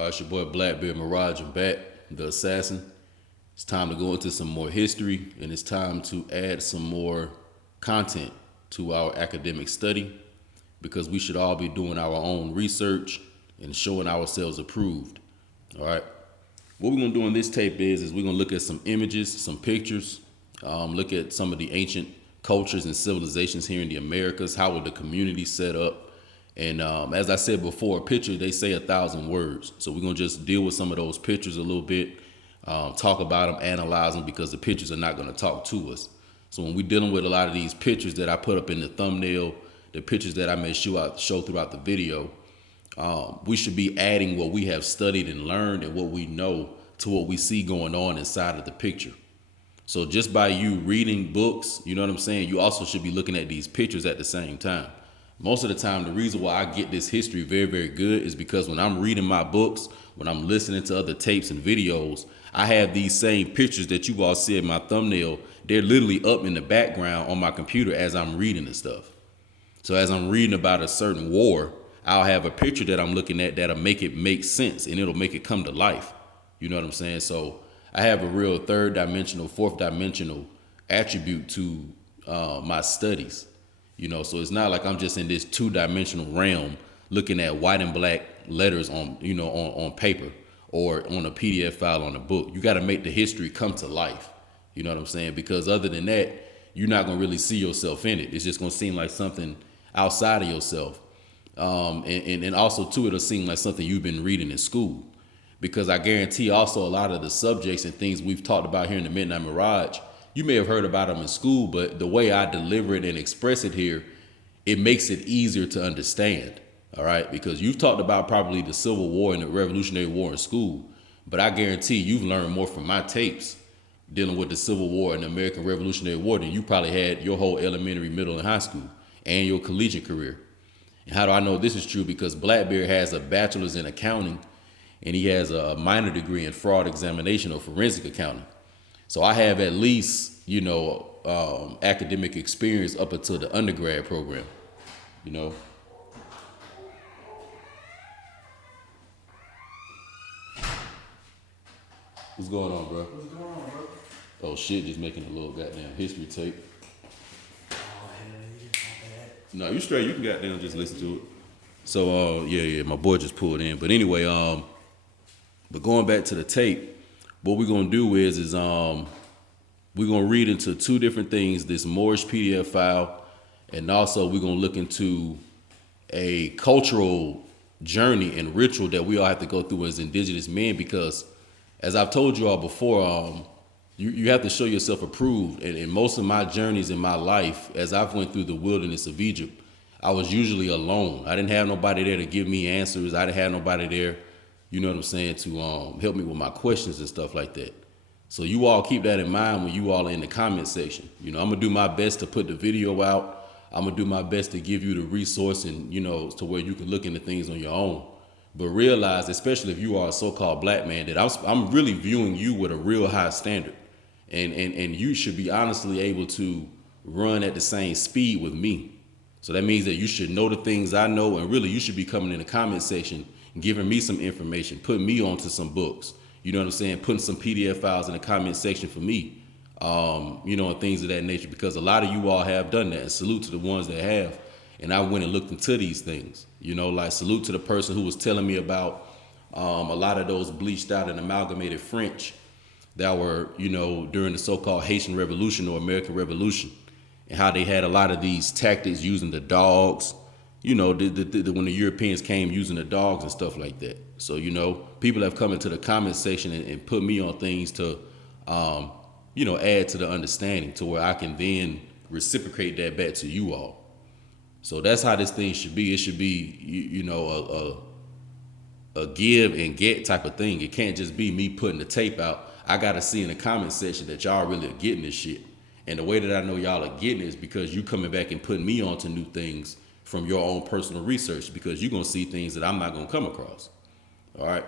It's your boy Blackbeard Mirage. I'm back, the assassin. It's time to go into some more history, and it's time to add some more content to our academic study because we should all be doing our own research and showing ourselves approved. All right. What we're gonna do in this tape is we're gonna look at some images, some pictures, look at some of the ancient cultures and civilizations here in the Americas. How were the communities set up? And as I said before, a picture, they say 1,000 words. So we're going to just deal with some of those pictures a little bit, talk about them, analyze them, because the pictures are not going to talk to us. So when we're dealing with a lot of these pictures that I put up in the thumbnail, the pictures that I may show throughout the video, we should be adding what we have studied and learned and what we know to what we see going on inside of the picture. So just by you reading books, you know what I'm saying, you also should be looking at these pictures at the same time. Most of the time, the reason why I get this history very, very good is because when I'm reading my books, when I'm listening to other tapes and videos, I have these same pictures that you all see in my thumbnail. They're literally up in the background on my computer as I'm reading the stuff. So as I'm reading about a certain war, I'll have a picture that I'm looking at that'll make it make sense and it'll make it come to life. You know what I'm saying? So I have a real third dimensional, fourth dimensional attribute to my studies. You know, so it's not like I'm just in this two-dimensional realm looking at white and black letters on, you know, on paper or on a PDF file on a book. You got to make the history come to life. You know what I'm saying? Because other than that, you're not going to really see yourself in it. It's just going to seem like something outside of yourself. And also, too, it'll seem like something you've been reading in school. Because I guarantee also a lot of the subjects and things we've talked about here in the Midnight Mirage, you may have heard about them in school, but the way I deliver it and express it here, it makes it easier to understand, all right? Because you've talked about probably the Civil War and the Revolutionary War in school, but I guarantee you've learned more from my tapes dealing with the Civil War and the American Revolutionary War than you probably had your whole elementary, middle, and high school and your collegiate career. And how do I know this is true? Because Blackbeard has a bachelor's in accounting and he has a minor degree in fraud examination or forensic accounting. So I have at least, you know, academic experience up until the undergrad program, you know. What's going on, bro? What's going on, bro? Oh, shit, just making a little goddamn history tape. Oh, hell, you didn't know No, you straight. You can goddamn just listen to it. So, yeah, my boy just pulled in. But anyway, but going back to the tape, what we're going to do is we're going to read into two different things, this Moorish PDF file, and also we're going to look into a cultural journey and ritual that we all have to go through as indigenous men, because as I've told you all before, you have to show yourself approved. And in most of my journeys in my life, as I've went through the wilderness of Egypt, I was usually alone. I didn't have nobody there to give me answers. I didn't have nobody there, you know what I'm saying, to help me with my questions and stuff like that. So you all keep that in mind when you all are in the comment section. You know, I'm gonna do my best to put the video out. I'm gonna do my best to give you the resource and, you know, to where you can look into things on your own. But realize, especially if you are a so-called black man, that I'm really viewing you with a real high standard. And you should be honestly able to run at the same speed with me. So that means that you should know the things I know, and really you should be coming in the comment section and giving me some information, putting me onto some books. You know what I'm saying? Putting some PDF files in the comment section for me, you know, and things of that nature, because a lot of you all have done that. And salute to the ones that have. And I went and looked into these things, you know, like salute to the person who was telling me about a lot of those bleached out and amalgamated French that were, you know, during the so-called Haitian Revolution or American Revolution, and how they had a lot of these tactics using the dogs, you know, when the Europeans came using the dogs and stuff like that. So, you know, people have come into the comment section and put me on things to, you know, add to the understanding to where I can then reciprocate that back to you all. So that's how this thing should be. It should be, you know, a give and get type of thing. It can't just be me putting the tape out. I got to see in the comment section that y'all really are getting this shit. And the way that I know y'all are getting it is because you coming back and putting me onto new things from your own personal research, because you're going to see things that I'm not going to come across. All right.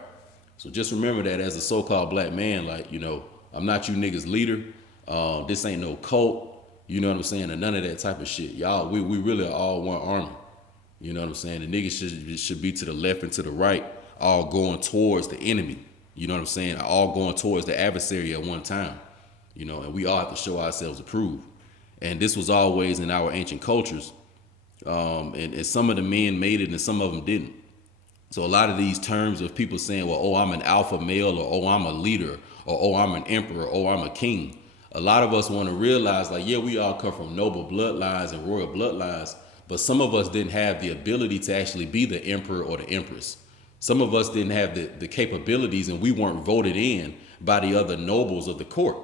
So just remember that as a so-called black man, like, you know, I'm not you niggas leader. This ain't no cult. You know what I'm saying? And none of that type of shit. Y'all, we really are all one army. You know what I'm saying? The niggas should be to the left and to the right. all going towards the enemy. You know what I'm saying? All going towards the adversary at one time. You know, and we all have to show ourselves approved. And this was always in our ancient cultures. And some of the men made it and some of them didn't. So a lot of these terms of people saying, well, oh, I'm an alpha male, or oh, I'm a leader, or oh, I'm an emperor, or oh, I'm a king. A lot of us want to realize, like, yeah, we all come from noble bloodlines and royal bloodlines, but some of us didn't have the ability to actually be the emperor or the empress. Some of us didn't have the capabilities, and we weren't voted in by the other nobles of the court.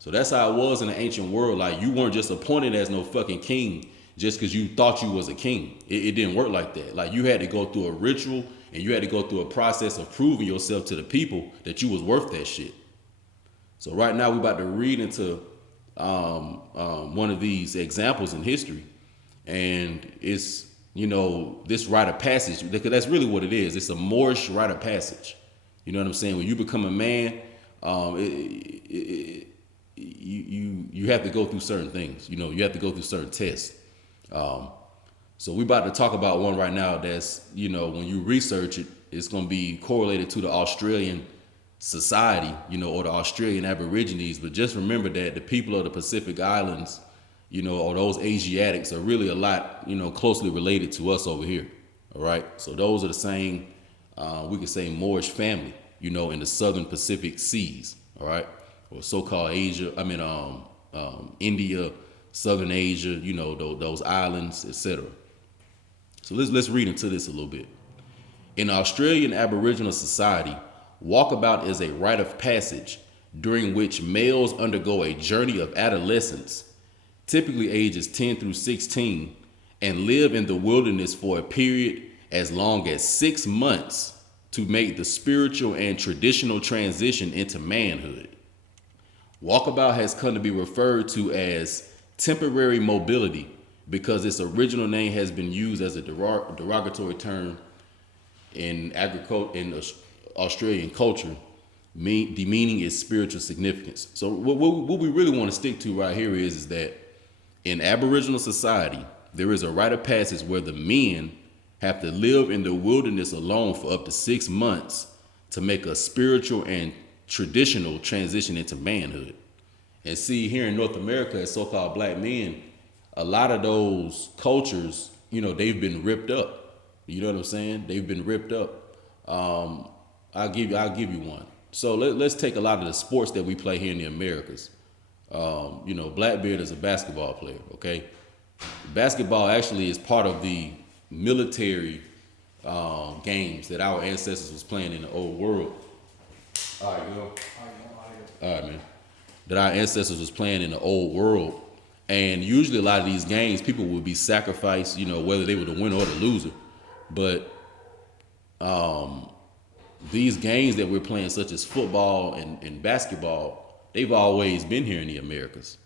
So that's how it was in the ancient world. Like, you weren't just appointed as no fucking king just because you thought you was a king. It didn't work like that. Like, you had to go through a ritual, and you had to go through a process of proving yourself to the people that you was worth that shit. So right now we're about to read into one of these examples in history, and it's, you know, this rite of passage, because that's really what it is. It's a Moorish rite of passage. You know what I'm saying? When you become a man, you have to go through certain things. You know, you have to go through certain tests. So we're about to talk about one right now that's, you know, when you research it, it's going to be correlated to the Australian society, you know, or the Australian Aborigines. But just remember that the people of the Pacific Islands, you know, or those Asiatics are really a lot, you know, closely related to us over here. All right. So those are the same, we could say Moorish family, you know, in the Southern Pacific Seas. All right. Or so-called Asia. I mean, India, Southern Asia, you know, those islands, etc. So let's read into this a little bit. In Australian Aboriginal society, walkabout is a rite of passage during which males undergo a journey of adolescence, typically ages 10 through 16, and live in the wilderness for a period as long as 6 months to make the spiritual and traditional transition into manhood. Walkabout has come to be referred to as temporary mobility because its original name has been used as a derogatory term in Australian culture. The meaning is spiritual significance. So what we really want to stick to right here is that in Aboriginal society, there is a rite of passage where the men have to live in the wilderness alone for up to 6 months to make a spiritual and traditional transition into manhood. And see, here in North America, as so-called black men, a lot of those cultures, you know, they've been ripped up. You know what I'm saying? They've been ripped up. I'll give you one. So let's take a lot of the sports that we play here in the Americas. You know, Blackbeard is a basketball player. Okay, basketball actually is part of the military games that our ancestors was playing in the old world. All right, Will. All right, man. That our ancestors was playing in the old world. And usually a lot of these games, people would be sacrificed, you know, whether they were the winner or the loser. But these games that we're playing, such as football and basketball, they've always been here in the Americas.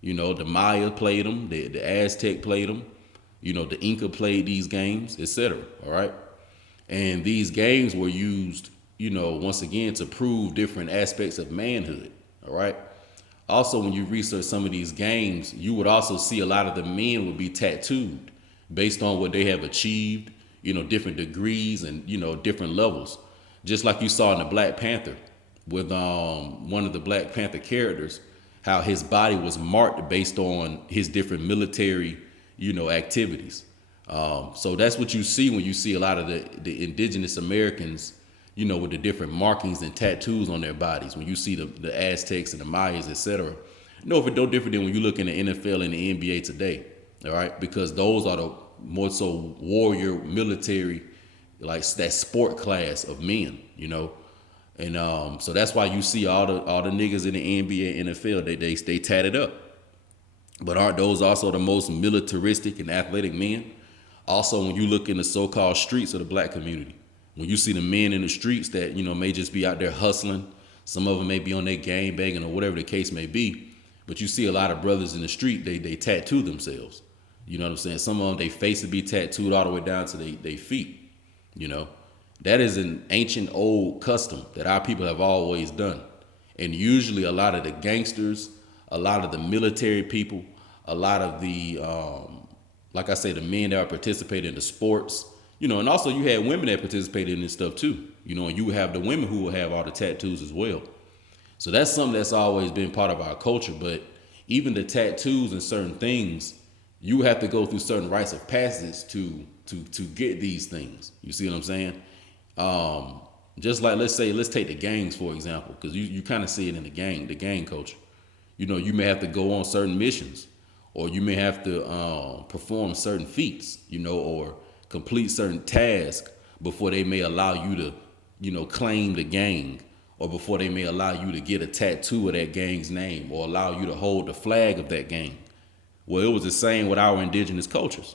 You know, the Maya played them, the Aztec played them, you know, the Inca played these games, etc. All right. And these games were used, you know, once again, to prove different aspects of manhood. All right. Also, when you research some of these games, you would also see a lot of the men would be tattooed based on what they have achieved, you know, different degrees and, you know, different levels. Just like you saw in the Black Panther with one of the Black Panther characters, how his body was marked based on his different military, you know, activities. So that's what you see when you see a lot of the indigenous Americans, you know, with the different markings and tattoos on their bodies. When you see the Aztecs and the Mayas, etc. No different than when you look in the NFL and the NBA today. All right, because those are the more so warrior military, like that sport class of men, you know. And so that's why you see all the niggas in the NBA and NFL, they stay tatted up. But aren't those also the most militaristic and athletic men? Also, when you look in the so-called streets of the black community, when you see the men in the streets that, you know, may just be out there hustling, some of them may be on their game banging or whatever the case may be, but you see a lot of brothers in the street, they tattoo themselves. You know what I'm saying? Some of them, they face to be tattooed all the way down to their feet, you know. That is an ancient old custom that our people have always done. And usually a lot of the gangsters, a lot of the military people, a lot of the, like I say, the men that are participating in the sports, You know, and also you had women that participated in this stuff too. You know, and you would have the women who would have all the tattoos as well. So that's something that's always been part of our culture. But even the tattoos and certain things, you have to go through certain rites of passage to get these things. You see what I'm saying? Just like let's take the gangs for example, because you kind of see it in the gang culture. You know, you may have to go on certain missions, or you may have to perform certain feats, you know, or complete certain tasks before they may allow you to, you know, claim the gang, or before they may allow you to get a tattoo of that gang's name, or allow you to hold the flag of that gang. Well, it was the same with our indigenous cultures.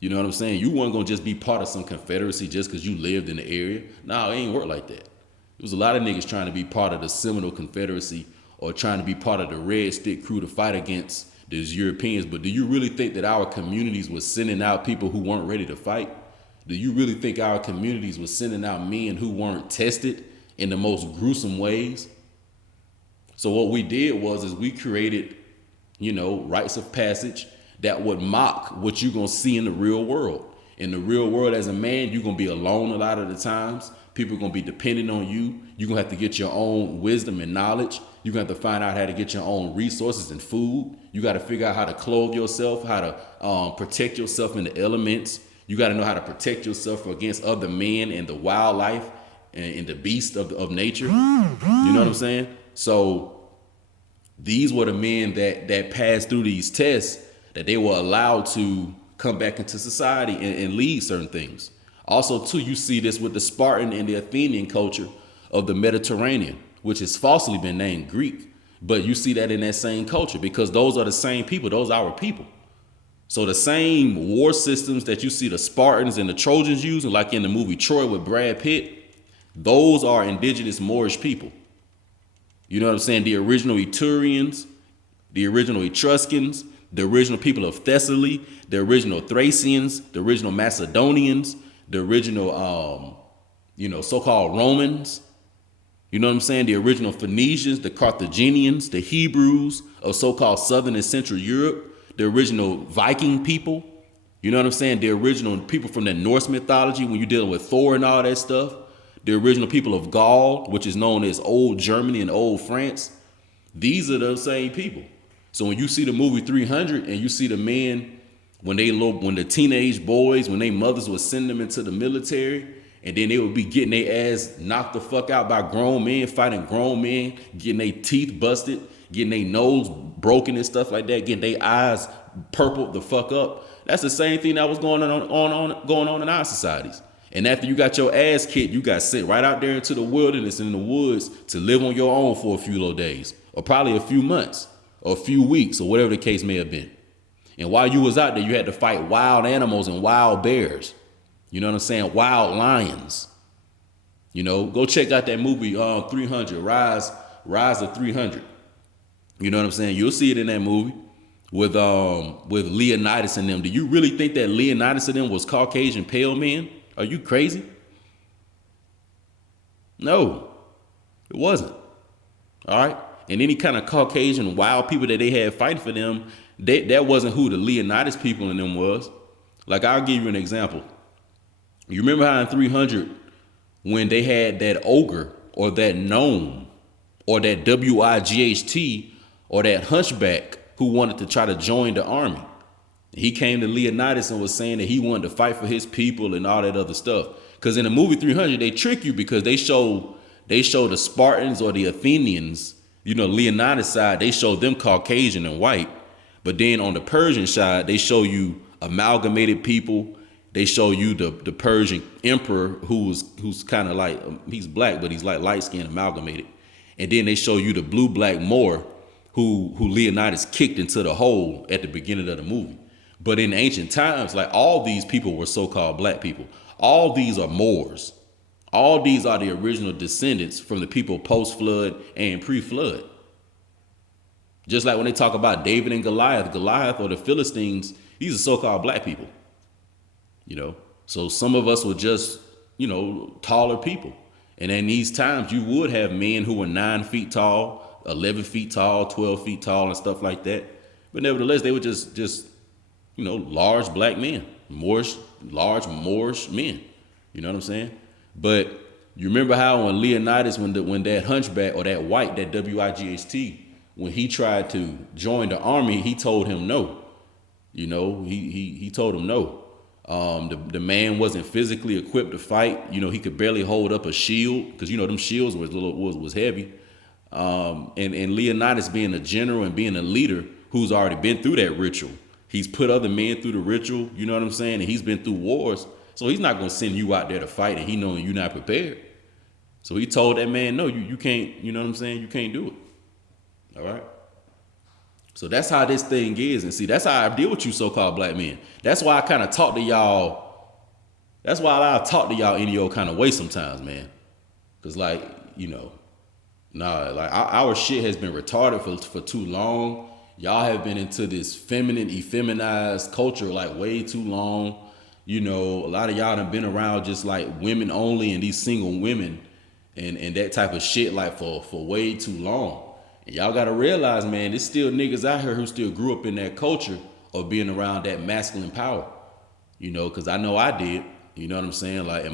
You know what I'm saying? You weren't gonna just be part of some confederacy just because you lived in the area. No, it ain't work like that. There was a lot of niggas trying to be part of the Seminole Confederacy or trying to be part of the Red Stick Crew to fight against these Europeans. But do you really think that our communities were sending out people who weren't ready to fight? Do you really think our communities were sending out men who weren't tested in the most gruesome ways? So what we did is we created, you know, rites of passage that would mock what you're going to see in the real world. In the real world as a man, you're going to be alone a lot of the times. People are going to be dependent on you. You're going to have to get your own wisdom and knowledge. You're going to have to find out how to get your own resources and food. You got to figure out how to clothe yourself, how to protect yourself in the elements. You got to know how to protect yourself against other men and the wildlife and the beast of nature. You know what I'm saying? So these were the men that passed through these tests, that they were allowed to come back into society and lead certain things. Also, too, you see this with the Spartan and the Athenian culture of the Mediterranean, which has falsely been named Greek. But you see that in that same culture because those are the same people. Those are our people. So the same war systems that you see the Spartans and the Trojans using, like in the movie Troy with Brad Pitt, those are indigenous Moorish people. You know what I'm saying? The original Etrurians, the original Etruscans, the original people of Thessaly, the original Thracians, the original Macedonians, the original, so-called Romans. You know what I'm saying? The original Phoenicians, the Carthaginians, the Hebrews of so-called Southern and Central Europe, the original Viking people. You know what I'm saying? The original people from the Norse mythology when you're dealing with Thor and all that stuff. The original people of Gaul, which is known as Old Germany and Old France. These are the same people. So when you see the movie 300 and you see the men, when the teenage boys, when their mothers would send them into the military, and then they would be getting their ass knocked the fuck out by grown men, fighting grown men, getting their teeth busted, getting their nose broken and stuff like that, getting their eyes purpled the fuck up. That's the same thing that was going on in our societies. And after you got your ass kicked, you got sent right out there into the wilderness and in the woods to live on your own for a few little days, or probably a few months, or a few weeks, or whatever the case may have been. And while you was out there, you had to fight wild animals and wild bears. You know what I'm saying? Wild lions. You know, go check out that movie 300, Rise of 300. You know what I'm saying? You'll see it in that movie with Leonidas and them. Do you really think that Leonidas and them was Caucasian pale men? Are you crazy? No, it wasn't. All right. And any kind of Caucasian wild people that they had fighting for them, that wasn't who the Leonidas people in them was. Like, I'll give you an example. You remember how in 300, when they had that ogre or that gnome or that WIGHT or that hunchback who wanted to try to join the army? He came to Leonidas and was saying that he wanted to fight for his people and all that other stuff. Because in the movie 300, they trick you because they show the Spartans or the Athenians, you know, Leonidas' side, they show them Caucasian and white. But then on the Persian side, they show you amalgamated people. They show you the Persian emperor who's kind of like, he's black, but he's like light-skinned, amalgamated. And then they show you the blue-black Moor who Leonidas kicked into the hole at the beginning of the movie. But in ancient times, like, all these people were so-called black people. All these are Moors. All these are the original descendants from the people post-flood and pre-flood. Just like when they talk about David and Goliath or the Philistines, these are so-called black people. You know, so some of us were just, you know, taller people. And in these times, you would have men who were 9 feet tall, 11 feet tall, 12 feet tall and stuff like that. But nevertheless, they were just, you know, large black men, Moorish large Moorish men. You know what I'm saying? But you remember how when Leonidas, when that hunchback or that white, that WIGHT, when he tried to join the army, he told him no. You know, he told him no. The man wasn't physically equipped to fight. You know, he could barely hold up a shield because, you know, them shields was heavy. And Leonidas being a general and being a leader who's already been through that ritual. He's put other men through the ritual, you know what I'm saying? And he's been through wars. So he's not going to send you out there to fight and he knowing you're not prepared. So he told that man, no, you can't, you know what I'm saying? You can't do it. All right? So that's how this thing is. And see, that's how I deal with you so-called black men. That's why I kind of talk to y'all. That's why I talk to y'all any old kind of way sometimes, man. Because, like, you know, like our shit has been retarded for too long. Y'all have been into this feminine, effeminized culture like way too long. You know, a lot of y'all done been around just like women only and these single women and that type of shit like for way too long. And y'all gotta realize, man, there's still niggas out here who still grew up in that culture of being around that masculine power. You know, because I know I did. You know what I'm saying? Like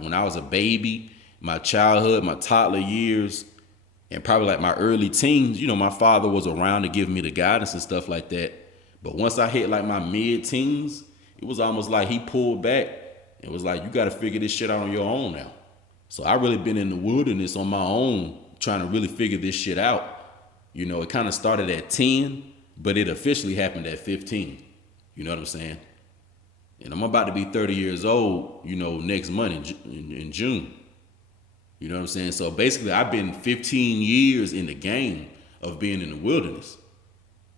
when I was a baby, my childhood, my toddler years, and probably like my early teens, you know, my father was around to give me the guidance and stuff like that. But once I hit like my mid-teens, it was almost like he pulled back and was like, you got to figure this shit out on your own now. So I really been in the wilderness on my own trying to really figure this shit out. You know, it kind of started at 10, but it officially happened at 15. You know what I'm saying? And I'm about to be 30 years old, you know, next month in June. You know what I'm saying? So basically, I've been 15 years in the game of being in the wilderness.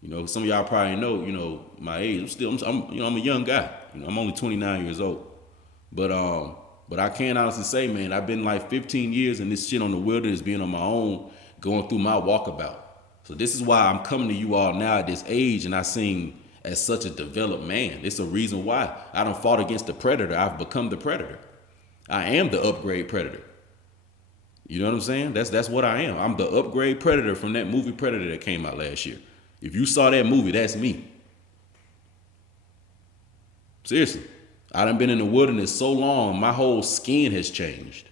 You know, some of y'all probably know, you know, my age. I'm a young guy. You know, I'm only 29 years old. But I can honestly say, man, I've been like 15 years in this shit on the wilderness, being on my own, going through my walkabout. So this is why I'm coming to you all now at this age, and I seem as such a developed man. It's a reason why I done fought against the predator. I've become the predator. I am the upgrade predator. You know what I'm saying? That's what I am. I'm the upgrade predator from that movie Predator that came out last year. If you saw that movie, that's me. Seriously. I done been in the wilderness so long, my whole skin has changed.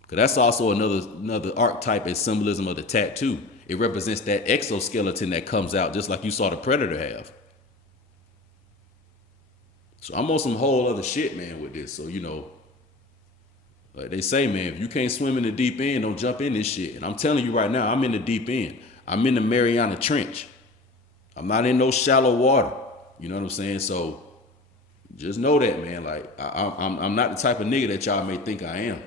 Because that's also another archetype and symbolism of the tattoo. It represents that exoskeleton that comes out just like you saw the predator have. So I'm on some whole other shit, man, with this. So, you know, like they say, man, if you can't swim in the deep end, don't jump in this shit. And I'm telling you right now, I'm in the deep end. I'm in the Mariana Trench. I'm not in no shallow water. You know what I'm saying? So just know that, man. Like I'm not the type of nigga that y'all may think I am.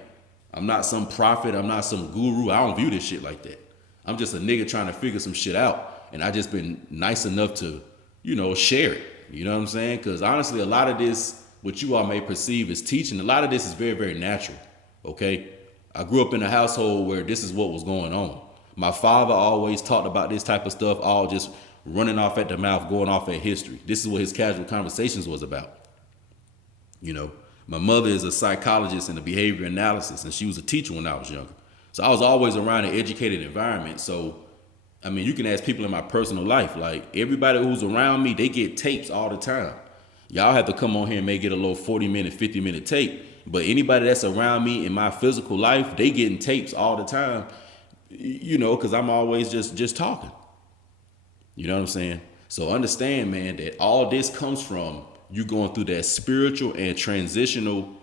I'm not some prophet. I'm not some guru. I don't view this shit like that. I'm just a nigga trying to figure some shit out. And I just been nice enough to, you know, share it. You know what I'm saying? Because honestly, a lot of this, what you all may perceive as teaching, a lot of this is very, very natural. Okay, I grew up in a household where this is what was going on. My father always talked about this type of stuff, all just running off at the mouth, going off at history. This is what his casual conversations was about. You know, my mother is a psychologist and a behavior analysis, and she was a teacher when I was younger. So I was always around an educated environment. So, I mean, you can ask people in my personal life, like everybody who's around me, they get tapes all the time. Y'all have to come on here and may get a little 40-minute, 50-minute tape. But anybody that's around me in my physical life, they getting tapes all the time, you know, because I'm always just talking. You know what I'm saying? So understand, man, that all this comes from you going through that spiritual and traditional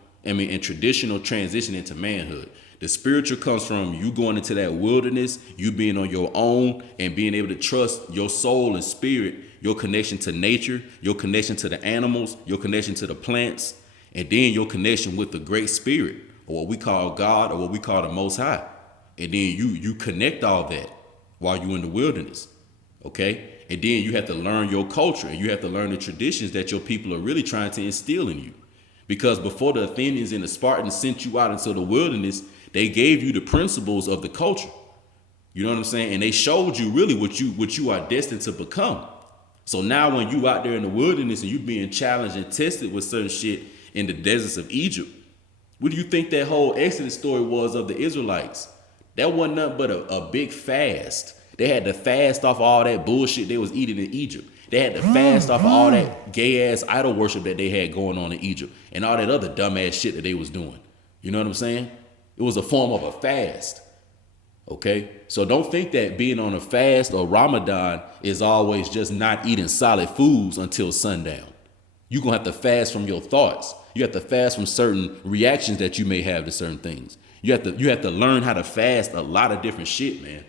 transition into manhood. The spiritual comes from you going into that wilderness, you being on your own and being able to trust your soul and spirit, your connection to nature, your connection to the animals, your connection to the plants, and then your connection with the great spirit, or what we call God, or what we call the Most High. And then you connect all that while you're in the wilderness, okay? And then you have to learn your culture, and you have to learn the traditions that your people are really trying to instill in you. Because before the Athenians and the Spartans sent you out into the wilderness, they gave you the principles of the culture. You know what I'm saying? And they showed you really what you are destined to become. So now when you out there in the wilderness and you being challenged and tested with certain shit in the deserts of Egypt, what do you think that whole Exodus story was of the Israelites? That wasn't nothing but a big fast. They had to fast off all that bullshit they was eating in Egypt. They had to fast off of all that gay ass idol worship that they had going on in Egypt and all that other dumbass shit that they was doing. You know what I'm saying? It was a form of a fast. Okay? So don't think that being on a fast or Ramadan is always just not eating solid foods until sundown. You're going to have to fast from your thoughts. You have to fast from certain reactions that you may have to certain things. You have to learn how to fast a lot of different shit, man.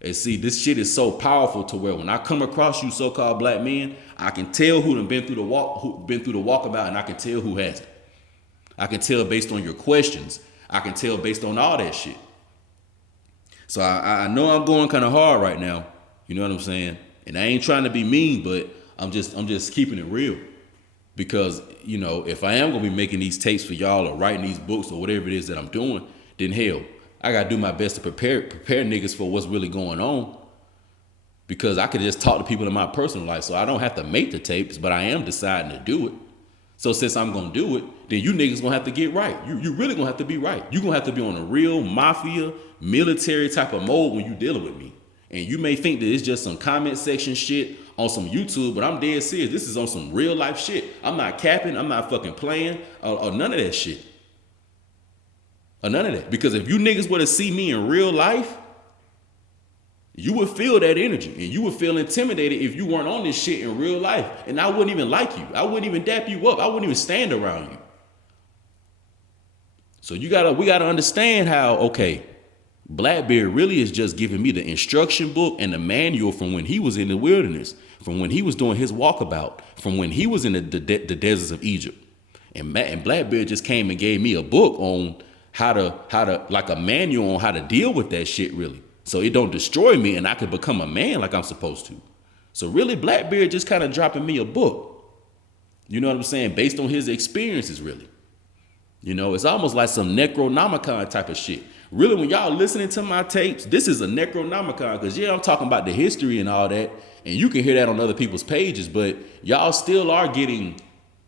And see, this shit is so powerful to where when I come across you so-called black men, I can tell who done been through the walkabout, and I can tell who hasn't. I can tell based on your questions. I can tell based on all that shit. So I know I'm going kind of hard right now. You know what I'm saying? And I ain't trying to be mean, but I'm just keeping it real. Because, you know, if I am gonna be making these tapes for y'all or writing these books or whatever it is that I'm doing, then hell, I gotta do my best to prepare niggas for what's really going on. Because I could just talk to people in my personal life, so I don't have to make the tapes, but I am deciding to do it. So since I'm gonna do it, then you niggas gonna have to get right. You really gonna have to be right. You gonna have to be on a real mafia, military type of mode when you dealing with me. And you may think that it's just some comment section shit on some YouTube, but I'm dead serious. This is on some real life shit. I'm not capping. I'm not fucking playing or none of that shit. Or none of that. Because if you niggas were to see me in real life, you would feel that energy and you would feel intimidated if you weren't on this shit in real life. And I wouldn't even like you. I wouldn't even dap you up. I wouldn't even stand around you. So we gotta understand how, okay, Blackbeard really is just giving me the instruction book and the manual from when he was in the wilderness, from when he was doing his walkabout, from when he was in the deserts of Egypt. And Blackbeard just came and gave me a book on how to like a manual on how to deal with that shit really. So it don't destroy me and I could become a man like I'm supposed to. So really Blackbeard just kind of dropping me a book. You know what I'm saying? Based on his experiences really. You know, it's almost like some Necronomicon type of shit. Really, when y'all listening to my tapes, this is a Necronomicon because, yeah, I'm talking about the history and all that, and you can hear that on other people's pages, but y'all still are getting,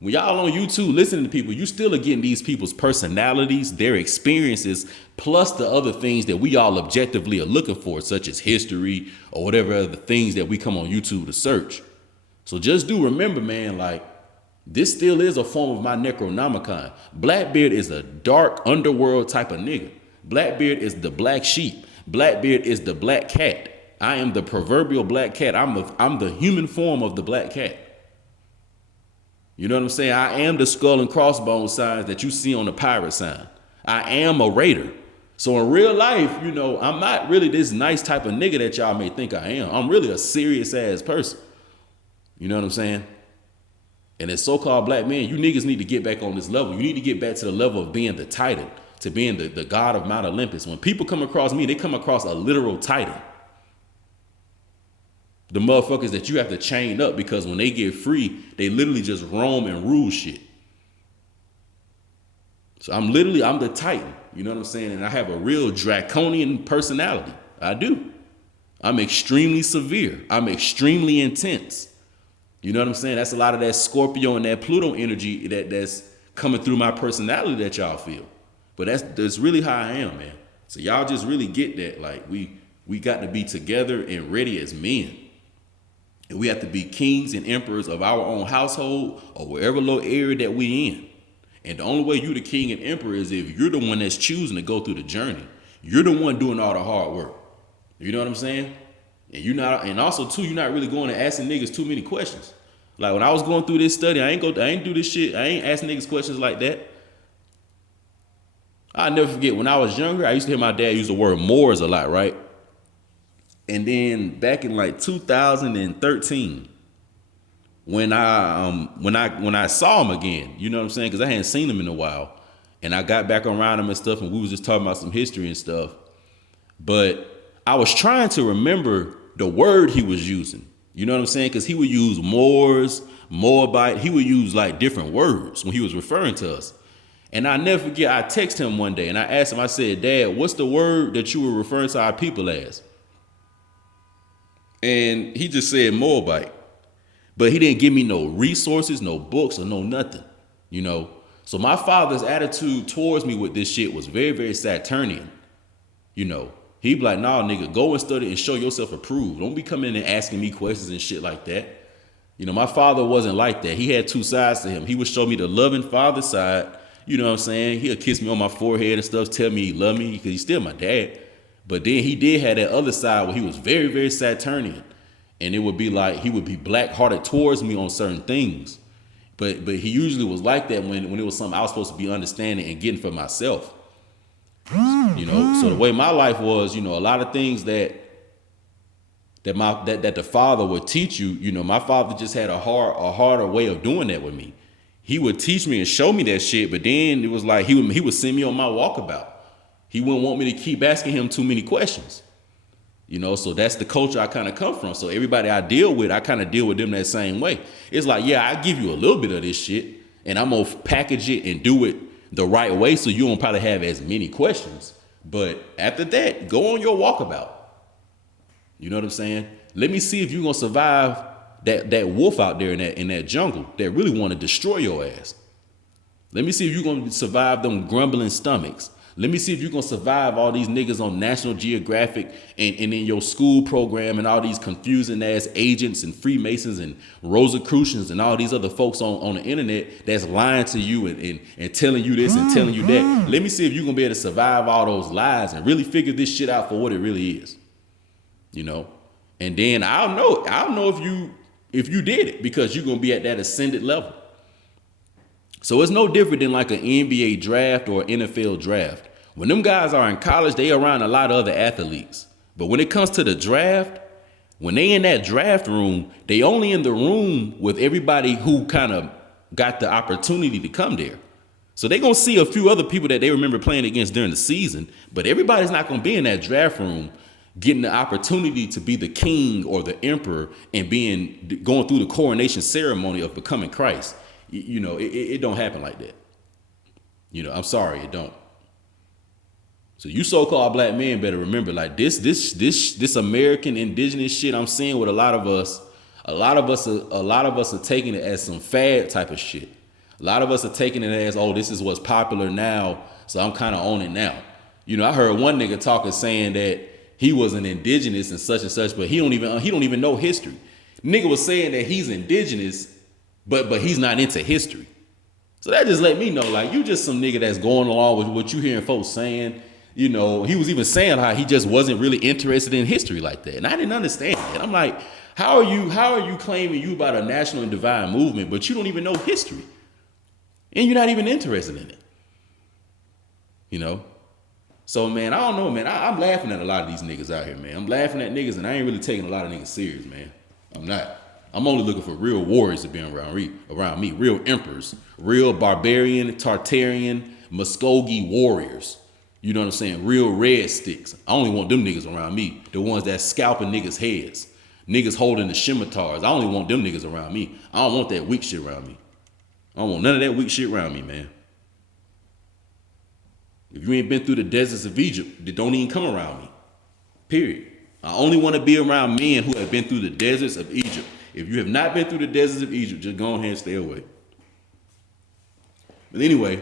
when y'all on YouTube listening to people, you still are getting these people's personalities, their experiences, plus the other things that we all objectively are looking for, such as history or whatever other things that we come on YouTube to search. So just do remember, man, like, this still is a form of my Necronomicon. Blackbeard is a dark underworld type of nigga. Blackbeard is the black sheep. Blackbeard is the black cat. I am the proverbial black cat. I'm the human form of the black cat. You know what I'm saying? I am the skull and crossbones signs that you see on the pirate sign. I am a raider. So in real life, you know, I'm not really this nice type of nigga that y'all may think I am. I'm really a serious ass person. You know what I'm saying? And as so-called black men, you niggas need to get back on this level. You need to get back to the level of being the titan, to being the god of Mount Olympus. When people come across me, they come across a literal titan. The motherfuckers that you have to chain up because when they get free, they literally just roam and rule shit. So I'm the titan. You know what I'm saying? And I have a real draconian personality. I do. I'm extremely severe. I'm extremely intense. You know what I'm saying? That's a lot of that Scorpio and that Pluto energy that's coming through my personality that y'all feel. But that's really how I am, man. So y'all just really get that. Like we got to be together and ready as men. And we have to be kings and emperors of our own household or wherever little area that we in. And the only way you the king and emperor is if you're the one that's choosing to go through the journey. You're the one doing all the hard work. You know what I'm saying? And also too, you're not really going and asking niggas too many questions. Like when I was going through this study, I ain't do this shit. I ain't asking niggas questions like that. I'll never forget when I was younger, I used to hear my dad use the word Moors a lot, right? And then back in like 2013, when I saw him again, you know what I'm saying? Because I hadn't seen him in a while. And I got back around him and stuff, and we was just talking about some history and stuff. But I was trying to remember the word he was using. You know what I'm saying? Because he would use Moors, Moabite. He would use like different words when he was referring to us. And I never forget, I texted him one day and I asked him, I said, Dad, what's the word that you were referring to our people as? And he just said Moabite. But he didn't give me no resources, no books, or no nothing, you know? So my father's attitude towards me with this shit was very, very Saturnian, you know? He be like, nah, nigga, go and study and show yourself approved. Don't be coming in and asking me questions and shit like that. You know, my father wasn't like that. He had two sides to him. He would show me the loving father side. You know what I'm saying? He'll kiss me on my forehead and stuff, tell me he loved me because he's still my dad. But then he did have that other side where he was very, very Saturnian. And it would be like he would be black-hearted towards me on certain things. But he usually was like that when it was something I was supposed to be understanding and getting for myself. You know, so the way my life was, you know, a lot of things that the father would teach you, you know, my father just had a harder way of doing that with me. He would teach me and show me that shit, but then it was like he would send me on my walkabout. He wouldn't want me to keep asking him too many questions. You know, so that's the culture I kind of come from. So everybody I deal with, I kind of deal with them that same way. It's like, yeah, I give you a little bit of this shit, and I'm gonna package it and do it the right way so you don't probably have as many questions. But after that, go on your walkabout. You know what I'm saying? Let me see if you're gonna survive that wolf out there in that jungle that really want to destroy your ass. Let me see if you're gonna survive them grumbling stomachs. Let me see if you're gonna survive all these niggas on National Geographic and in your school program and all these confusing ass agents and Freemasons and Rosicrucians and all these other folks on the internet that's lying to you and telling you this and telling you that. Let me see if you're gonna be able to survive all those lies and really figure this shit out for what it really is. You know? And then I'll know if you did it, because you're gonna be at that ascended level. So it's no different than like an NBA draft or an NFL draft. When them guys are in college, they around a lot of other athletes. But when it comes to the draft, when they in that draft room, they only in the room with everybody who kind of got the opportunity to come there. So they gonna see a few other people that they remember playing against during the season, but everybody's not gonna be in that draft room getting the opportunity to be the king or the emperor and going through the coronation ceremony of becoming Christ. You know, it don't happen like that. You know, I'm sorry, it don't. So you so-called black men better remember, like this American indigenous shit I'm seeing with a lot of us are taking it as some fad type of shit. A lot of us are taking it as, oh, this is what's popular now, so I'm kind of on it now. You know, I heard one nigga talking saying that he was an indigenous and such, but he don't even know history. Nigga was saying that he's indigenous, but he's not into history. So that just let me know, like, you just some nigga that's going along with what you hearing folks saying. You know, he was even saying how he just wasn't really interested in history like that. And I didn't understand that. I'm like, how are you claiming you about a national and divine movement, but you don't even know history? And you're not even interested in it. You know? So, man, I don't know, man. I'm laughing at a lot of these niggas out here, man. I'm laughing at niggas, and I ain't really taking a lot of niggas serious, man. I'm not. I'm only looking for real warriors to be around me, real emperors, real barbarian, Tartarian, Muskogee warriors. You know what I'm saying? Real red sticks. I only want them niggas around me. The ones that scalping niggas' heads. Niggas holding the scimitars. I only want them niggas around me. I don't want that weak shit around me. I don't want none of that weak shit around me, man. If you ain't been through the deserts of Egypt, then don't even come around me. Period. I only want to be around men who have been through the deserts of Egypt. If you have not been through the deserts of Egypt, just go ahead and stay away. But anyway,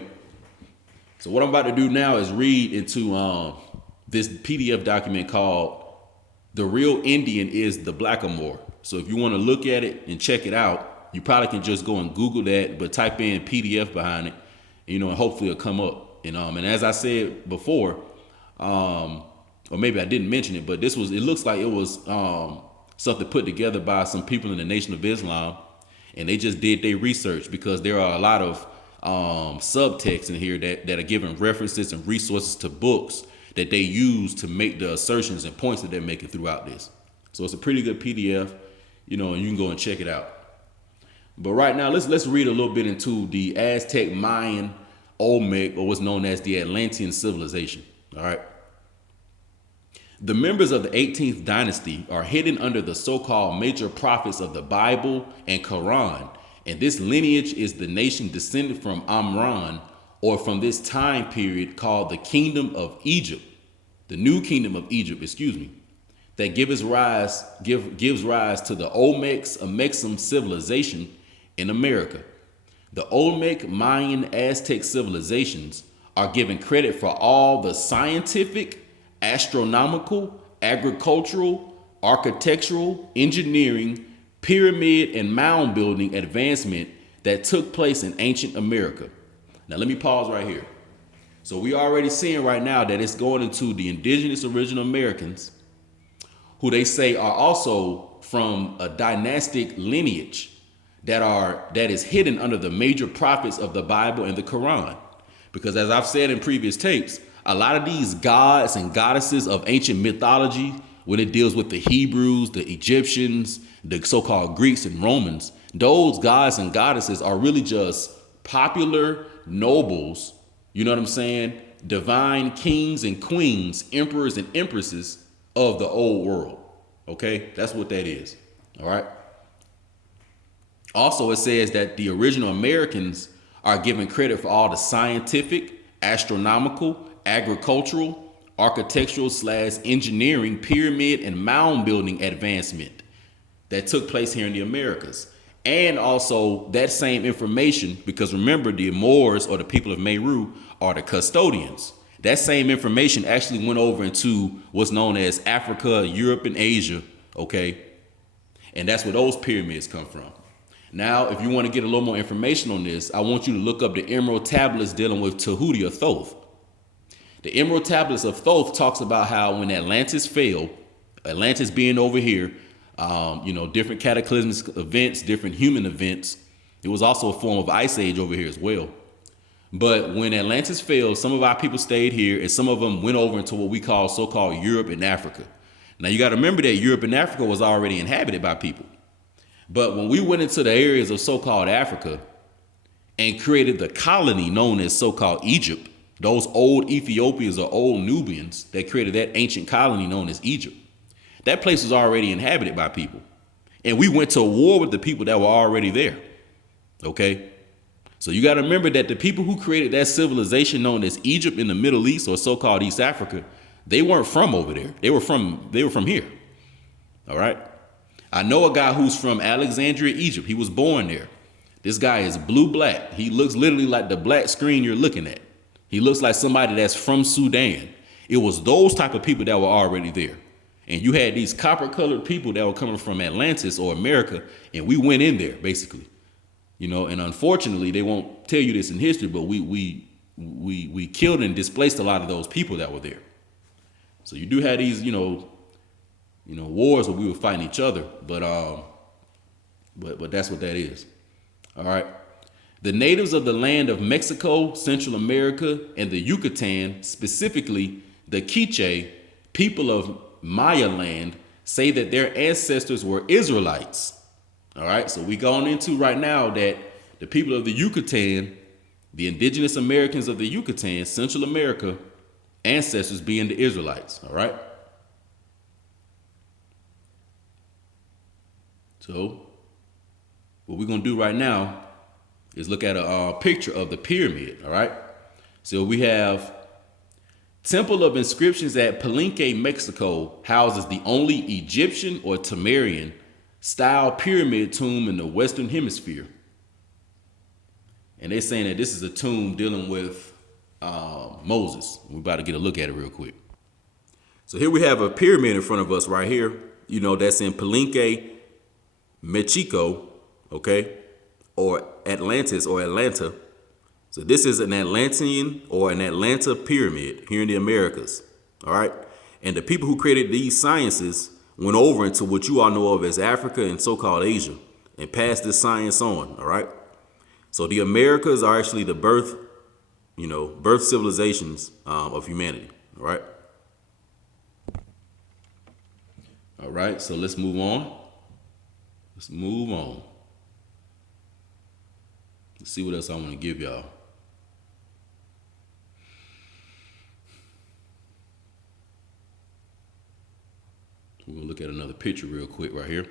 so what I'm about to do now is read into this PDF document called The Real Indian is the Blackamoor. So if you want to look at it and check it out, you probably can just go and Google that, but type in PDF behind it, you know, and hopefully it'll come up. And as I said before, or maybe I didn't mention it, but it looks like it was something put together by some people in the Nation of Islam, and they just did their research, because there are a lot of subtext in here that are giving references and resources to books that they use to make the assertions and points that they're making throughout this. So it's a pretty good PDF, you know, and you can go and check it out. But right now, let's read a little bit into the Aztec, Mayan, Olmec, or what's known as the Atlantean civilization. All right. The members of the 18th dynasty are hidden under the so-called major prophets of the Bible and Quran, and this lineage is the nation descended from Amran, or from this time period called the Kingdom of Egypt, the New Kingdom of Egypt, that gives rise to the Olmec-Amexem civilization in America. The Olmec, Mayan, Aztec civilizations are given credit for all the scientific, astronomical, agricultural, architectural, engineering, pyramid, and mound building advancement that took place in ancient America. Now, let me pause right here. So we already seeing right now that it's going into the indigenous original Americans, who they say are also from a dynastic lineage that is hidden under the major prophets of the Bible and the Quran. Because as I've said in previous tapes, a lot of these gods and goddesses of ancient mythology, when it deals with the Hebrews, the Egyptians, the so-called Greeks and Romans, those gods and goddesses are really just popular nobles, you know what I'm saying? Divine kings and queens, emperors and empresses of the old world. Okay, that's what that is. All right. Also, it says that the original Americans are given credit for all the scientific, astronomical, agricultural, architectural / engineering, pyramid, and mound building advancement that took place here in the Americas. And also that same information, because remember, the Moors, or the people of Meru, are the custodians. That same information actually went over into what's known as Africa, Europe, and Asia, okay? And that's where those pyramids come from. Now, if you want to get a little more information on this, I want you to look up the Emerald Tablets dealing with Tehuti or Thoth. The Emerald Tablets of Thoth talks about how when Atlantis fell, Atlantis being over here, different cataclysmic events, different human events. It was also a form of ice age over here as well. But when Atlantis fell, some of our people stayed here and some of them went over into what we call so-called Europe and Africa. Now you got to remember that Europe and Africa was already inhabited by people. But when we went into the areas of so-called Africa and created the colony known as so-called Egypt, those old Ethiopians or old Nubians that created that ancient colony known as Egypt, that place was already inhabited by people. And we went to war with the people that were already there. Okay? So you got to remember that the people who created that civilization known as Egypt in the Middle East or so-called East Africa, they weren't from over there. They were from here. All right? I know a guy who's from Alexandria, Egypt. He was born there. This guy is blue-black. He looks literally like the black screen you're looking at. He looks like somebody that's from Sudan. It was those type of people that were already there. And you had these copper-colored people that were coming from Atlantis or America, and we went in there, basically. And unfortunately, they won't tell you this in history, but we killed and displaced a lot of those people that were there. So you do have these, wars where we were fighting each other, but that's what that is. All right. The natives of the land of Mexico, Central America, and the Yucatan, specifically the Quiche, people of Maya land, say that their ancestors were Israelites. All right, so we going into right now that the people of the Yucatan, the indigenous Americans of the Yucatan, Central America, ancestors being the Israelites. All right. So what we're going to do right now is look at a picture of the pyramid. All right. So we have Temple of Inscriptions at Palenque, Mexico, houses the only Egyptian or Temerian style pyramid tomb in the Western Hemisphere. And they're saying that this is a tomb dealing with Moses. We're about to get a look at it real quick. So here we have a pyramid in front of us right here, that's in Palenque, Mexico, okay, or Atlantis or Atlanta. So this is an Atlantean or an Atlanta pyramid here in the Americas, all right? And the people who created these sciences went over into what you all know of as Africa and so-called Asia and passed this science on, all right? So the Americas are actually the birth civilizations of humanity, all right? All right, so let's move on. Let's see what else I want to give y'all. We're going to look at another picture real quick right here.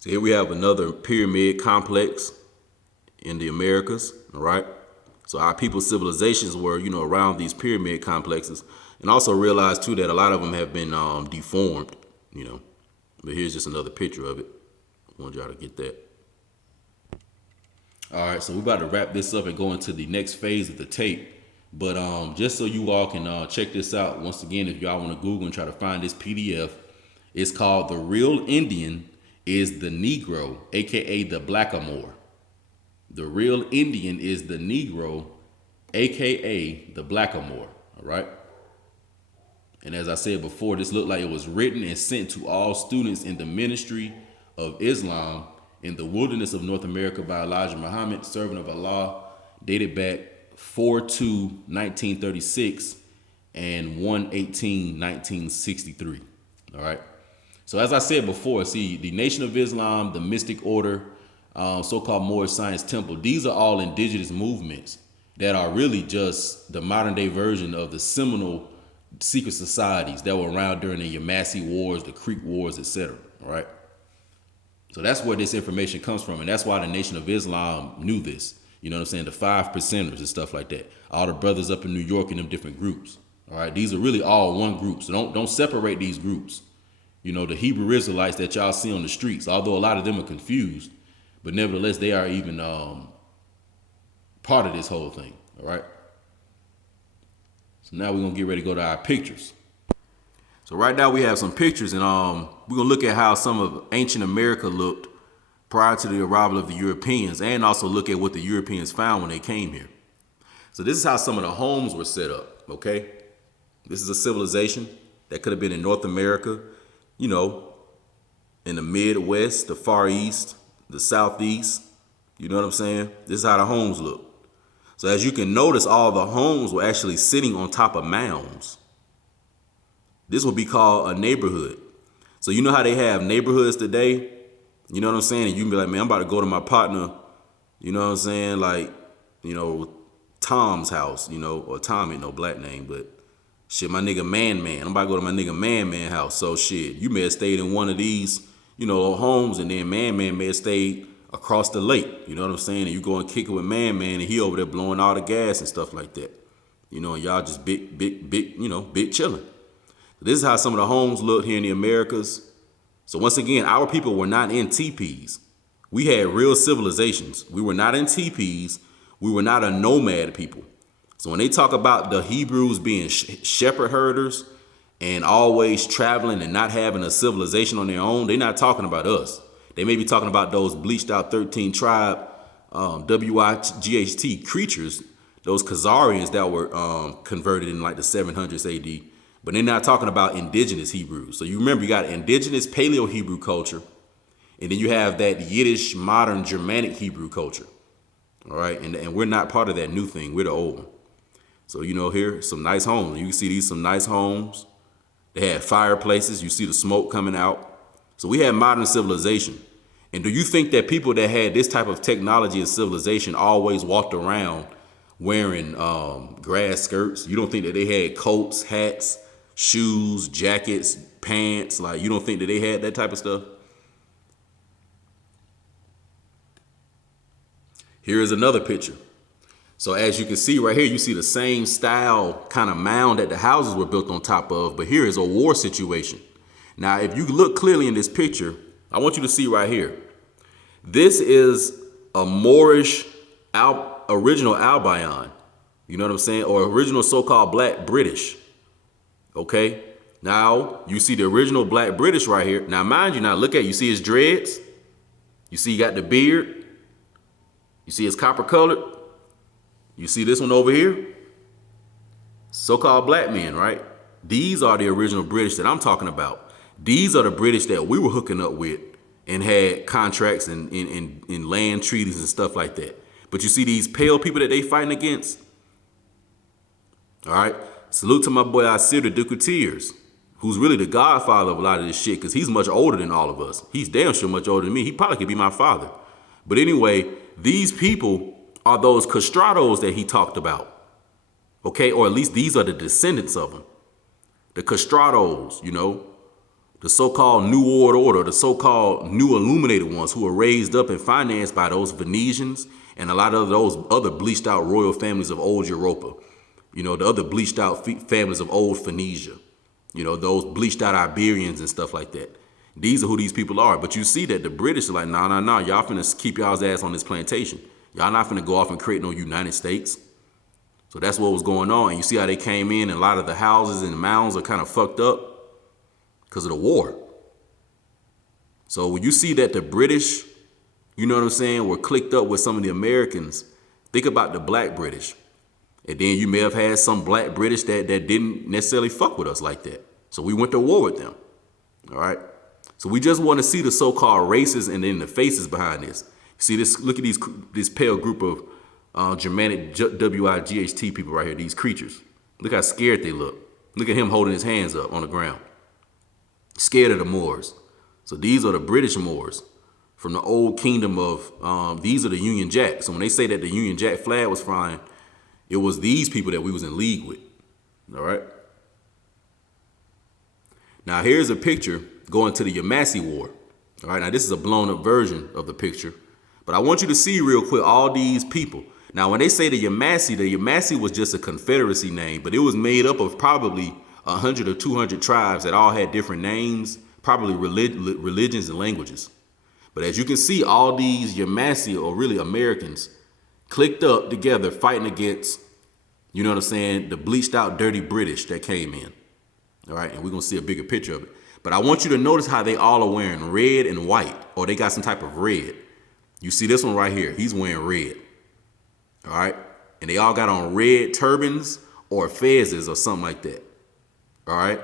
So here we have another pyramid complex in the Americas, all right? So our people's civilizations were, around these pyramid complexes. And also realize, too, that a lot of them have been deformed, But here's just another picture of it. I want y'all to get that. All right, so we're about to wrap this up and go into the next phase of the tape. But just so you all can check this out, once again, if y'all want to Google and try to find this PDF, it's called The Real Indian is the Negro, aka the Blackamoor. The real Indian is the Negro, aka the Blackamoor. All right. And as I said before, this looked like it was written and sent to all students in the ministry of Islam in the wilderness of North America by Elijah Muhammad, servant of Allah, dated back 4/2/1936 and 1/18/1963. All right. So as I said before, see, the Nation of Islam, the Mystic Order, so-called Moorish Science Temple, these are all indigenous movements that are really just the modern day version of the seminal secret societies that were around during the Yamasee Wars, the Creek Wars, etc. All right. So that's where this information comes from. And that's why the Nation of Islam knew this. You know what I'm saying? The 5%ers and stuff like that. All the brothers up in New York in them different groups. All right. These are really all one group. So don't separate these groups. You know, the Hebrew Israelites that y'all see on the streets, although a lot of them are confused, but nevertheless, they are even part of this whole thing. All right. So now we're going to get ready to go to our pictures. So right now we have some pictures, and we're going to look at how some of ancient America looked prior to the arrival of the Europeans, and also look at what the Europeans found when they came here. So this is how some of the homes were set up, okay? This is a civilization that could have been in North America, you know, in the Midwest, the Far East, the Southeast. You know what I'm saying? This is how the homes look. So as you can notice, all the homes were actually sitting on top of mounds. This would be called a neighborhood. So you know how they have neighborhoods today? You know what I'm saying? And you can be like, man, I'm about to go to my partner, you know what I'm saying? Like, you know, Tom's house, you know, or Tom ain't no black name, but shit, my nigga Man. I'm about to go to my nigga Man house. So shit, you may have stayed in one of these, you know, homes, and then Man may have stayed across the lake. You know what I'm saying? And you go and kick it with Man, and he over there blowing all the gas and stuff like that. You know, and y'all just big, you know, big chilling. This is how some of the homes look here in the Americas. So once again, our people were not in teepees. We had real civilizations. We were not in teepees. We were not a nomad people. So when they talk about the Hebrews being shepherd herders and always traveling and not having a civilization on their own, they're not talking about us. They may be talking about those bleached out 13 tribe WIGHT creatures, those Khazarians that were converted in like the 700s AD. But they're not talking about indigenous Hebrews. So you remember, you got indigenous Paleo-Hebrew culture, and then you have that Yiddish modern Germanic Hebrew culture. All right, and we're not part of that new thing. We're the old one. So, you know, here, some nice homes. You can see these some nice homes. They had fireplaces. You see the smoke coming out. So we had modern civilization. And do you think that people that had this type of technology and civilization always walked around wearing grass skirts? You don't think that they had coats, hats, shoes, jackets, pants? Like, you don't think that they had that type of stuff? Here is another picture. So as you can see right here, you see the same style kind of mound that the houses were built on top of, but here is a war situation. Now, if you look clearly in this picture, I want you to see right here. This is a Moorish original Albion, you know what I'm saying? Or original so-called Black British. Okay, now you see the original Black British right here. Now, mind you, now look at, you see his dreads. You see he got the beard. You see it's copper colored. You see this one over here. So-called black men, right? These are the original British that I'm talking about. These are the British that we were hooking up with and had contracts and in land treaties and stuff like that. But you see these pale people that they fighting against? All right. Salute to my boy Asir the Duke of Tears, who's really the godfather of a lot of this shit, because he's much older than all of us. He's damn sure much older than me. He probably could be my father. But anyway, these people are those castrados that he talked about. Okay, or at least these are the descendants of them. The castrados, you know, the so-called New World Order, the so-called new illuminated ones who were raised up and financed by those Venetians and a lot of those other bleached out royal families of old Europa. You know, the other bleached out families of old Phoenicia. You know, those bleached out Iberians and stuff like that. These are who these people are. But you see that the British are like, nah. Y'all finna keep y'all's ass on this plantation. Y'all not finna go off and create no United States. So that's what was going on. And you see how they came in, and a lot of the houses and the mounds are kind of fucked up because of the war. So when you see that the British, you know what I'm saying, were clicked up with some of the Americans, think about the black British. And then you may have had some black British that didn't necessarily fuck with us like that. So we went to war with them. All right. So we just want to see the so-called races and then the faces behind this. See this, look at this pale group of Germanic WIGHT people right here, these creatures. Look how scared they look. Look at him holding his hands up on the ground. Scared of the Moors. So these are the British Moors from the old kingdom of, these are the Union Jack. So when they say that the Union Jack flag was flying, it was these people that we was in league with. All right. Now here's a picture going to the Yamasee War. All right. Now this is a blown up version of the picture, but I want you to see real quick all these people. Now when they say the Yamasee was just a confederacy name, but it was made up of probably 100 or 200 tribes that all had different names, probably religions and languages. But as you can see, all these Yamasee, or really Americans, clicked up together fighting against, you know what I'm saying, the bleached out dirty British that came in. All right, and we're gonna see a bigger picture of it. But I want you to notice how they all are wearing red and white, or they got some type of red. You see this one right here, he's wearing red. All right, and they all got on red turbans or fezzes or something like that. All right.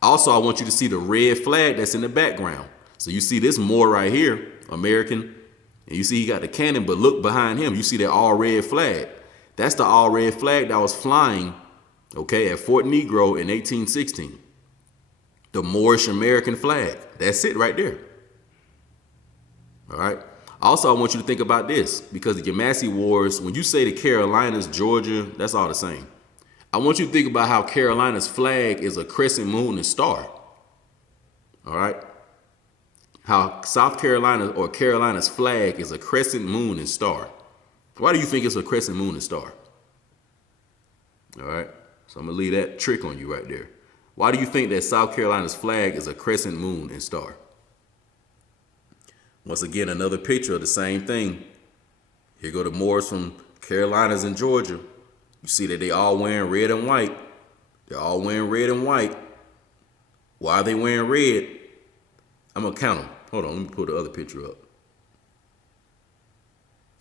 Also, I want you to see the red flag that's in the background. So you see this Moor right here, American, and you see he got the cannon, but look behind him, you see that all red flag. That's the all red flag that was flying, okay, at Fort Negro in 1816. The Moorish American flag. That's it right there. All right. Also, I want you to think about this, because the Yamasee Wars, when you say the Carolinas, Georgia, that's all the same. I want you to think about how Carolina's flag is a crescent moon and star. All right. How South Carolina or Carolina's flag is a crescent moon and star. Why do you think it's a crescent moon and star? All right. So I'm going to leave that trick on you right there. Why do you think that South Carolina's flag is a crescent moon and star? Once again, another picture of the same thing. Here go the Moors from Carolinas and Georgia. You see that they all wearing red and white. They're all wearing red and white. Why are they wearing red? I'm going to count them. Hold on, let me pull the other picture up.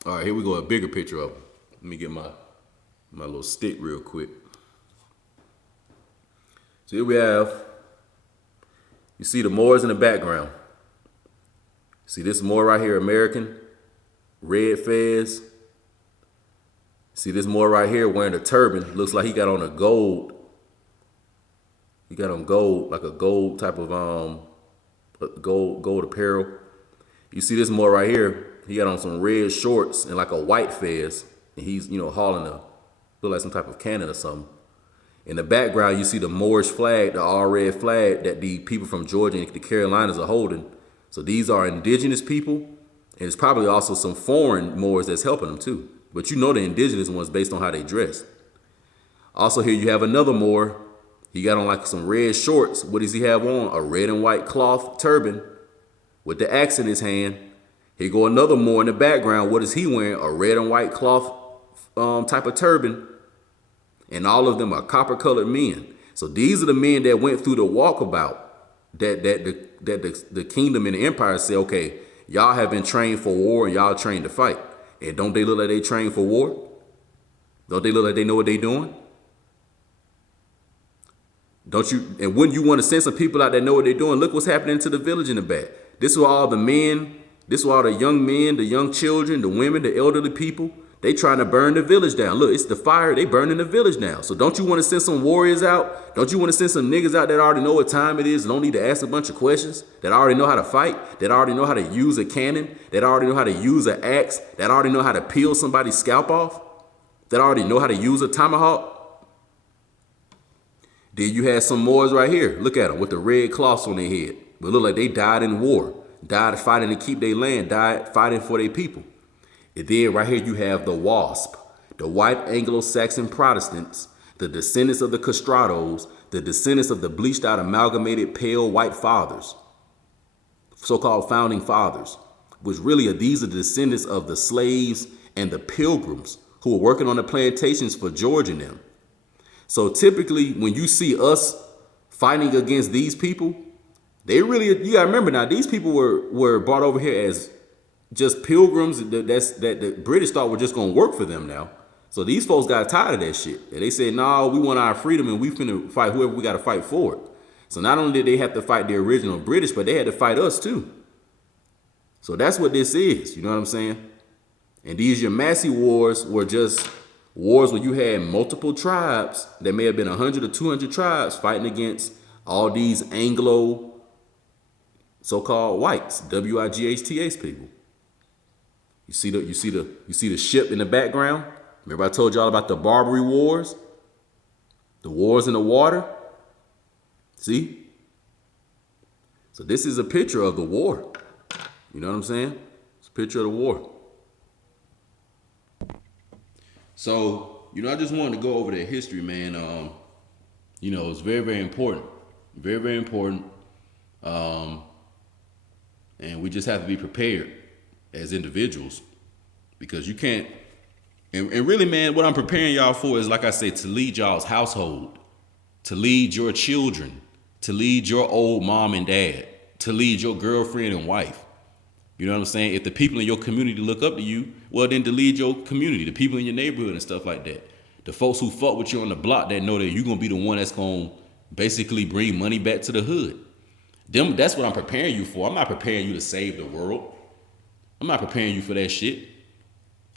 All right, here we go, a bigger picture of them. Let me get my little stick real quick. So here we have, you see the Moors in the background. See this Moor right here, American, red fez. See this Moor right here wearing a turban. Looks like he got on a gold. He got on gold, like a gold type of gold apparel. You see this Moor right here. He got on some red shorts and like a white fez. And he's, you know, hauling look like some type of cannon or something. In the background, you see the Moorish flag, the all red flag that the people from Georgia and the Carolinas are holding. So these are indigenous people. And it's probably also some foreign Moors that's helping them too. But you know the indigenous ones based on how they dress. Also here you have another Moor. He got on like some red shorts. What does he have on? A red and white cloth turban with the axe in his hand. Here go another Moor in the background. What is he wearing? A red and white cloth type of turban. And all of them are copper colored men. So these are the men that went through the walkabout that the kingdom and the empire said, okay, y'all have been trained for war and y'all trained to fight. And don't they look like they trained for war? Don't they look like they know what they doing? Don't you? And wouldn't you want to send some people out that know what they're doing? Look what's happening to the village in the back. This is all the men. This is all the young men, the young children, the women, the elderly people. They trying to burn the village down. Look, it's the fire. They burning the village down. So don't you want to send some warriors out? Don't you want to send some niggas out that already know what time it is and don't need to ask a bunch of questions? That already know how to fight? That already know how to use a cannon? That already know how to use an axe? That already know how to peel somebody's scalp off? That already know how to use a tomahawk? Then you have some Moors right here. Look at them with the red cloths on their head. But look like they died in war. Died fighting to keep their land. Died fighting for their people. And then right here you have the WASP, the white Anglo-Saxon Protestants, the descendants of the castrados, the descendants of the bleached out amalgamated pale white fathers, so-called founding fathers, which really these are the descendants of the slaves and the pilgrims who were working on the plantations for George and them. So typically when you see us fighting against these people, they really, you gotta remember now, these people were brought over here as just pilgrims that the British thought were just gonna work for them now. So these folks got tired of that shit. And they said, no, we want our freedom and we finna fight whoever we gotta fight for it. So not only did they have to fight the original British, but they had to fight us too. So that's what this is, you know what I'm saying? And these Yamasee wars were just wars where you had multiple tribes. There may have been 100 or 200 tribes fighting against all these Anglo so-called whites, WIGHTS people. You see the ship in the background? Remember I told y'all about the Barbary Wars? The wars in the water? See? So this is a picture of the war. You know what I'm saying? It's a picture of the war. So, I just wanted to go over that history, man. It's very, very important. Very, very important. And we just have to be prepared as individuals because you can't, and really, man, what I'm preparing y'all for is, like I say, to lead y'all's household, to lead your children, to lead your old mom and dad, to lead your girlfriend and wife. You know what I'm saying? If the people in your community look up to you, well, then to lead your community, the people in your neighborhood and stuff like that. The folks who fuck with you on the block that know that you're going to be the one that's going to basically bring money back to the hood. That's what I'm preparing you for. I'm not preparing you to save the world. I'm not preparing you for that shit.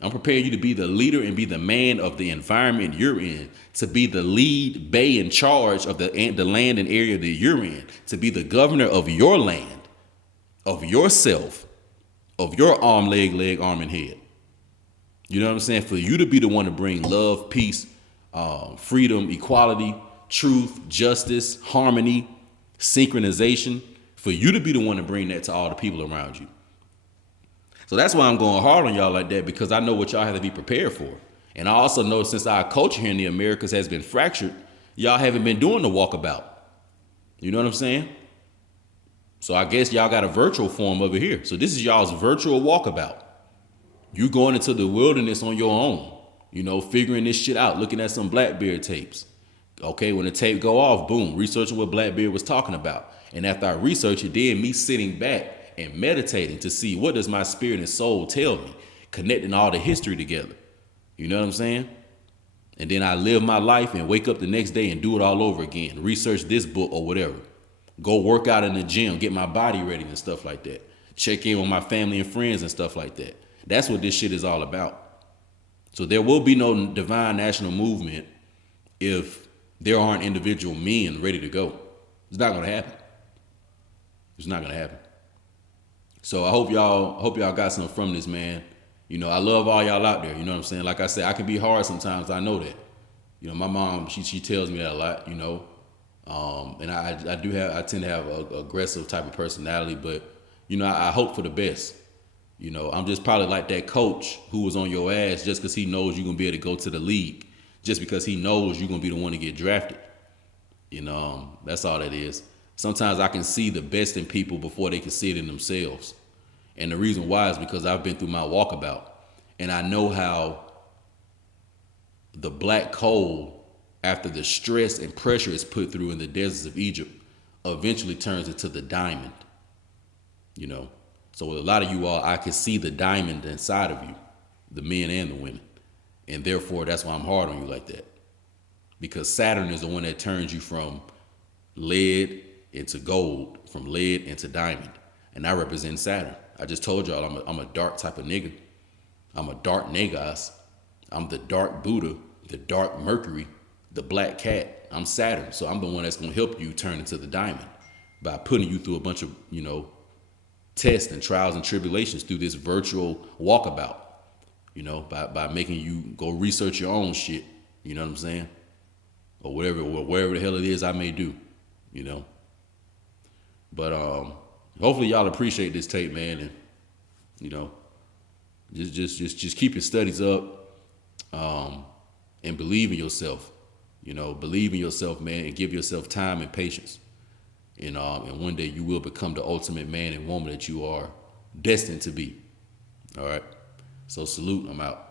I'm preparing you to be the leader and be the man of the environment you're in, to be the lead bay in charge of the land and area that you're in, to be the governor of your land, of yourself, of your arm, leg, arm, and head. You know what I'm saying? For you to be the one to bring love, peace, freedom, equality, truth, justice, harmony, synchronization, for you to be the one to bring that to all the people around you. So that's why I'm going hard on y'all like that, because I know what y'all have to be prepared for. And I also know since our culture here in the Americas has been fractured, y'all haven't been doing the walkabout. You know what I'm saying? So I guess y'all got a virtual form over here. So this is y'all's virtual walkabout. You going into the wilderness on your own, figuring this shit out, looking at some Blackbeard tapes. Okay, when the tape go off, boom, researching what Blackbeard was talking about. And after I research it, then me sitting back and meditating to see what does my spirit and soul tell me, connecting all the history together. You know what I'm saying? And then I live my life and wake up the next day and do it all over again. Research this book or whatever. Go work out in the gym, get my body ready and stuff like that. Check in with my family and friends and stuff like that. That's what this shit is all about. So there will be no divine national movement if there aren't individual men ready to go. It's not going to happen. It's not going to happen. So I hope y'all got something from this, man. I love all y'all out there. You know what I'm saying? Like I said, I can be hard sometimes. I know that. My mom, she tells me that a lot, and I tend to have an aggressive type of personality, but, I hope for the best. I'm just probably like that coach who was on your ass just because he knows you're going to be able to go to the league, just because he knows you're going to be the one to get drafted. That's all that is. Sometimes I can see the best in people before they can see it in themselves. And the reason why is because I've been through my walkabout. And I know how the black coal, after the stress and pressure is put through in the deserts of Egypt, eventually turns into the diamond. So with a lot of you all, I can see the diamond inside of you, the men and the women. And therefore, that's why I'm hard on you like that. Because Saturn is the one that turns you from lead into gold, from lead into diamond. And I represent Saturn. I just told y'all I'm a dark type of nigga. I'm a dark Nagas. I'm the dark Buddha, the dark Mercury, the black cat. I'm Saturn. So I'm the one that's going to help you turn into the diamond by putting you through a bunch of, tests and trials and tribulations through this virtual walkabout, by making you go research your own shit. You know what I'm saying? Or wherever the hell it is I may do, But hopefully y'all appreciate this tape, man, and just keep your studies up, and believe in yourself. Believe in yourself, man, and give yourself time and patience. And one day you will become the ultimate man and woman that you are destined to be. All right. So salute. I'm out.